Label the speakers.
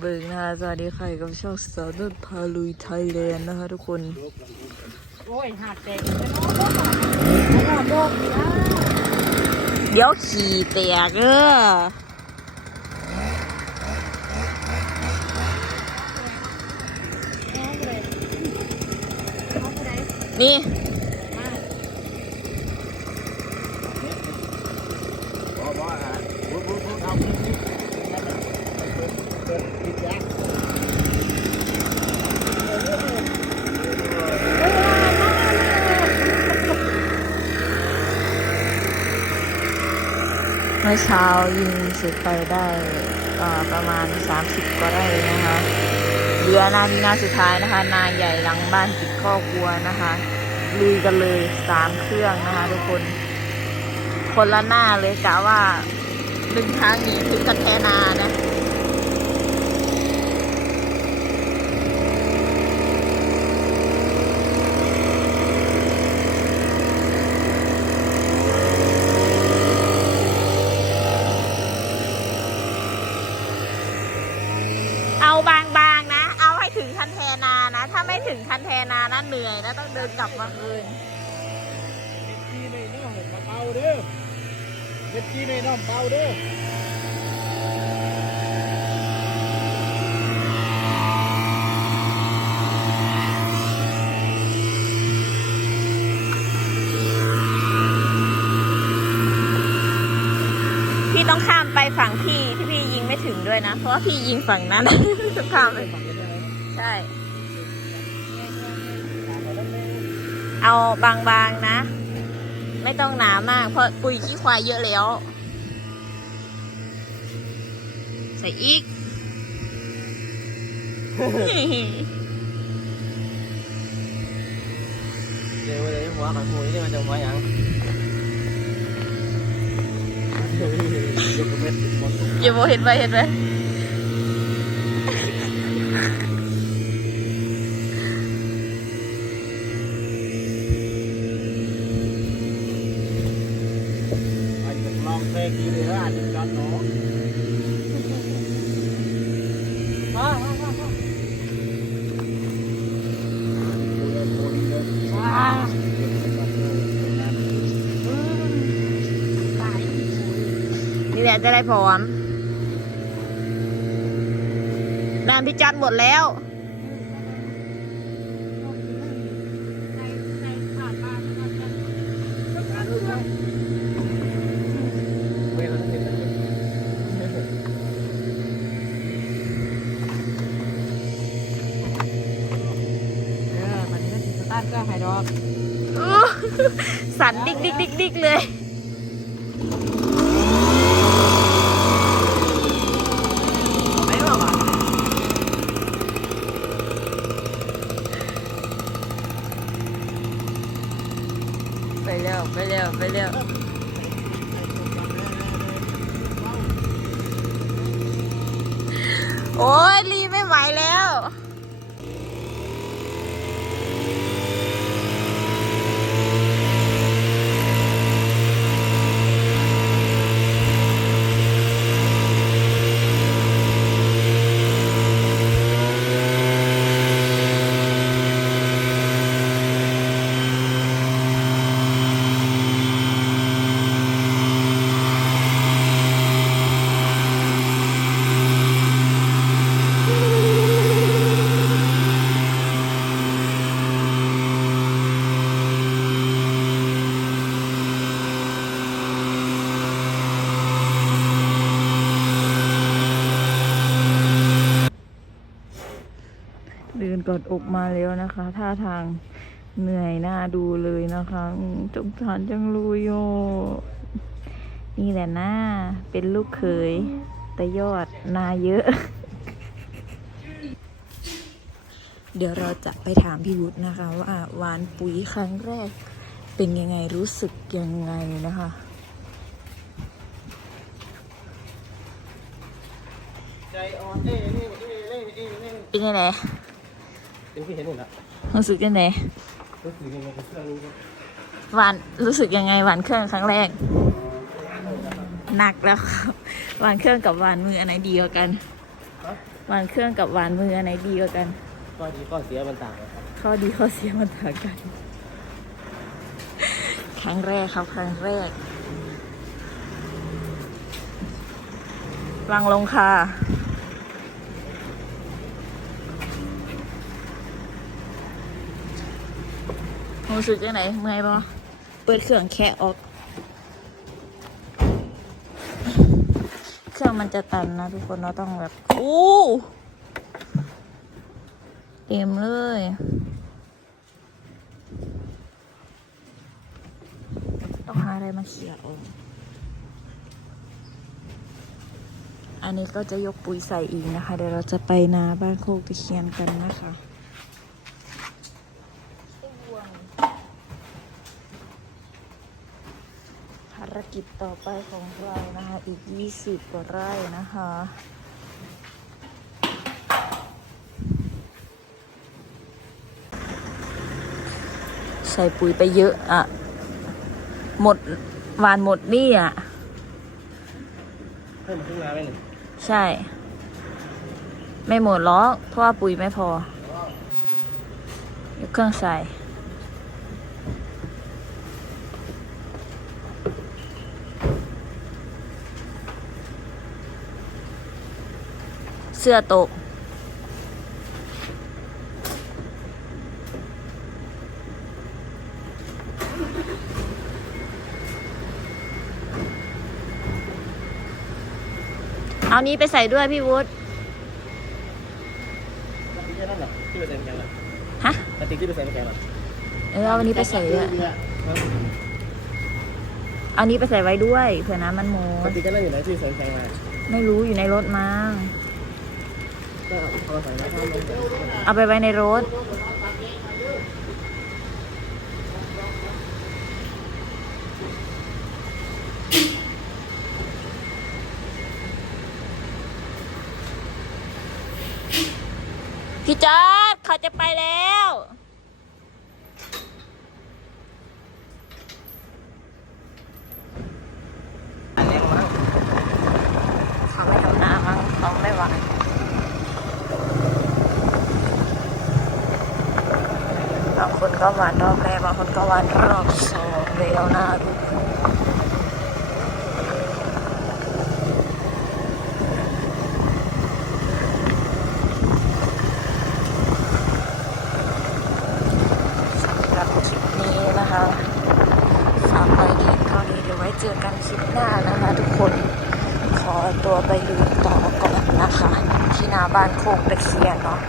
Speaker 1: เบิงนะคะสวัสดีค่ะกับช่องสาวนุชพาลุยไทยแลนด์นะคะทุกคน
Speaker 2: โอ้ยหาดแตกจะน้องหาดโบกอีกแล้ว
Speaker 1: เดี๋ยวขี่แตกเออนี่ เมื่อเช้ายิงเสร็จไปได้ประมาณ 30 ก็ได้นะคะเหลือนาทีนาสุดท้ายนะคะ นาใหญ่หลังบ้านติดข้อกลัวนะคะลุยกันเลยสามเครื่องนะคะ ทุกคน คนละหน้าเลยกะว่าดึงทางหนีถึงกันแทนานะ เอาบางๆนะ เอาให้ถึงคันแทนานะ ถ้าไม่ถึงคันแทนานะเหนื่อยนะต้องเดินกลับมาคืน
Speaker 3: จีในน้องเบาเด้อเฮ็ดจีในน้องเบาเด้อ
Speaker 1: พี่ต้องข้ามไปฝั่งพี่ที่พี่ยิงไม่ถึง ด้วยนะ เพราะว่าพี่ยิงฝั่งนั้นต้องข้ามไปใช่ เอาบางๆนะ ไม่ต้องหนามาก เพราะปุยขี้ควายเยอะแล้ว ใส่อีก
Speaker 3: เดี๋ยวเลยหัวขันหูนี่มันจะหัวหยังยกเม็ดหมด
Speaker 1: อย่าโมเห็นไปเห็นไป
Speaker 3: ไปจะลองเพลงดีเลยว่าจะจอดหนูมามามามาดูเลยดูดีเลยว้า
Speaker 1: นี่แหละ จะได้พร้อมนานพี่จัดหมดแล้ว
Speaker 3: ไม่ทันเห็นเลย
Speaker 2: เออมันก็สิสตาร์ทก็หายดอก
Speaker 1: สั่นดิกดิกดิกดิกเลย
Speaker 2: ไม่บอกอะ
Speaker 1: ไปเร็วไปแล้วไปแล้วโอ้ยรีไม่ไหวแล้ว เดิน กอดอกมาแล้วนะคะ ท่าทางเหนื่อยหน้าดูเลยนะคะอืมสงสารจังเลยโย นี่แหละหน้าเป็นลูกเขยแต่ยอดนาเยอะ เดี๋ยวเราจะไปถามพี่วุฒินะคะว่าหวานปุ๋ยครั้งแรก เป็นยังไงรู้สึกยังไงนะคะ
Speaker 3: ใจอ่อนเอ้เอ้เอ้เอ้เอ้เอ้
Speaker 1: เป็นยังไง
Speaker 3: เป็นที่เห็นนี่แหละ
Speaker 1: รู้สึกยังไง
Speaker 3: ก็คือยังไงก็เครื่องนี้
Speaker 1: หวานรู้สึกยังไงหวานเครื่องครั้งแรก หนักแล้วครับหวานเครื่องกับหวานมืออันไหนดีกว่ากัน
Speaker 3: ไป
Speaker 1: หวานเครื่องกับหวานมืออันไหนดีกว่ากัน
Speaker 3: ข้อดีข้อเสียมันต่างกันครับ
Speaker 1: ข้อดีข้อเสียมันต่างกัน ครั้งแรกครับ ครั้งแรกวางลงค่ะ รู้สึกยังไงเมื่อยปะเปิดเครื่องแค่ออก เครื่องมันจะตันนะทุกคนเราต้องแบบอู้เต็มเลยต้องหาอะไรมาเขี่ยออกอันนี้ก็จะยกปุ๋ยใส่อีกนะคะ เดี๋ยวเราจะไปนาบ้านโคกตะเคียนกันนะคะารกิจต่อไปของเรานะคะ อีก 20กว่าไร่นะคะใส่ปุ๋ยไปเยอะอะหมดหวานหมดนี่อะ
Speaker 3: เพิ่มขึ้นมาไหมหนึ่ง
Speaker 1: ใช่ ไม่หมดหรอกเพราะว่าปุ๋ยไม่พอยกเครื่องใส่ สื้อตกเอานี้ไปใส่ด้วยพี่วุฒิ
Speaker 3: แค่นั้นเหรอที่ไปใส่แกงเหรอ
Speaker 1: ฮะ
Speaker 3: กระติกที่ไปใส่แกงเหรอ
Speaker 1: เออเอาวันนี้ไปใส่ด้วยเอานี้ไปใส่ไว้ด้วยเผื่อน้ำมันหม
Speaker 3: กระ
Speaker 1: ด
Speaker 3: ติกก็นั่งอยู่ไหนที่ใส่แกงมา
Speaker 1: ไม่รู้อยู่ในรถมั้ง
Speaker 3: ก็ เอาไป
Speaker 1: ไว้ในรถ พี่จอดเขาจะไปแล้ว เขาไม่ทำนามั้งเขาไม่ไหวบาง คนก็หวานรอบแรกบางคนก็วานรอบสองแล้วนะทุกคนนี้นะคะฝากไปเพียงเท่านี้เดี๋ยวไว้เจอกันคลิปหน้านะคะทุกคนขอตัวไปดูต่อก่อนนะคะ ที่นาบ้านโคกตะเคียนเนาะ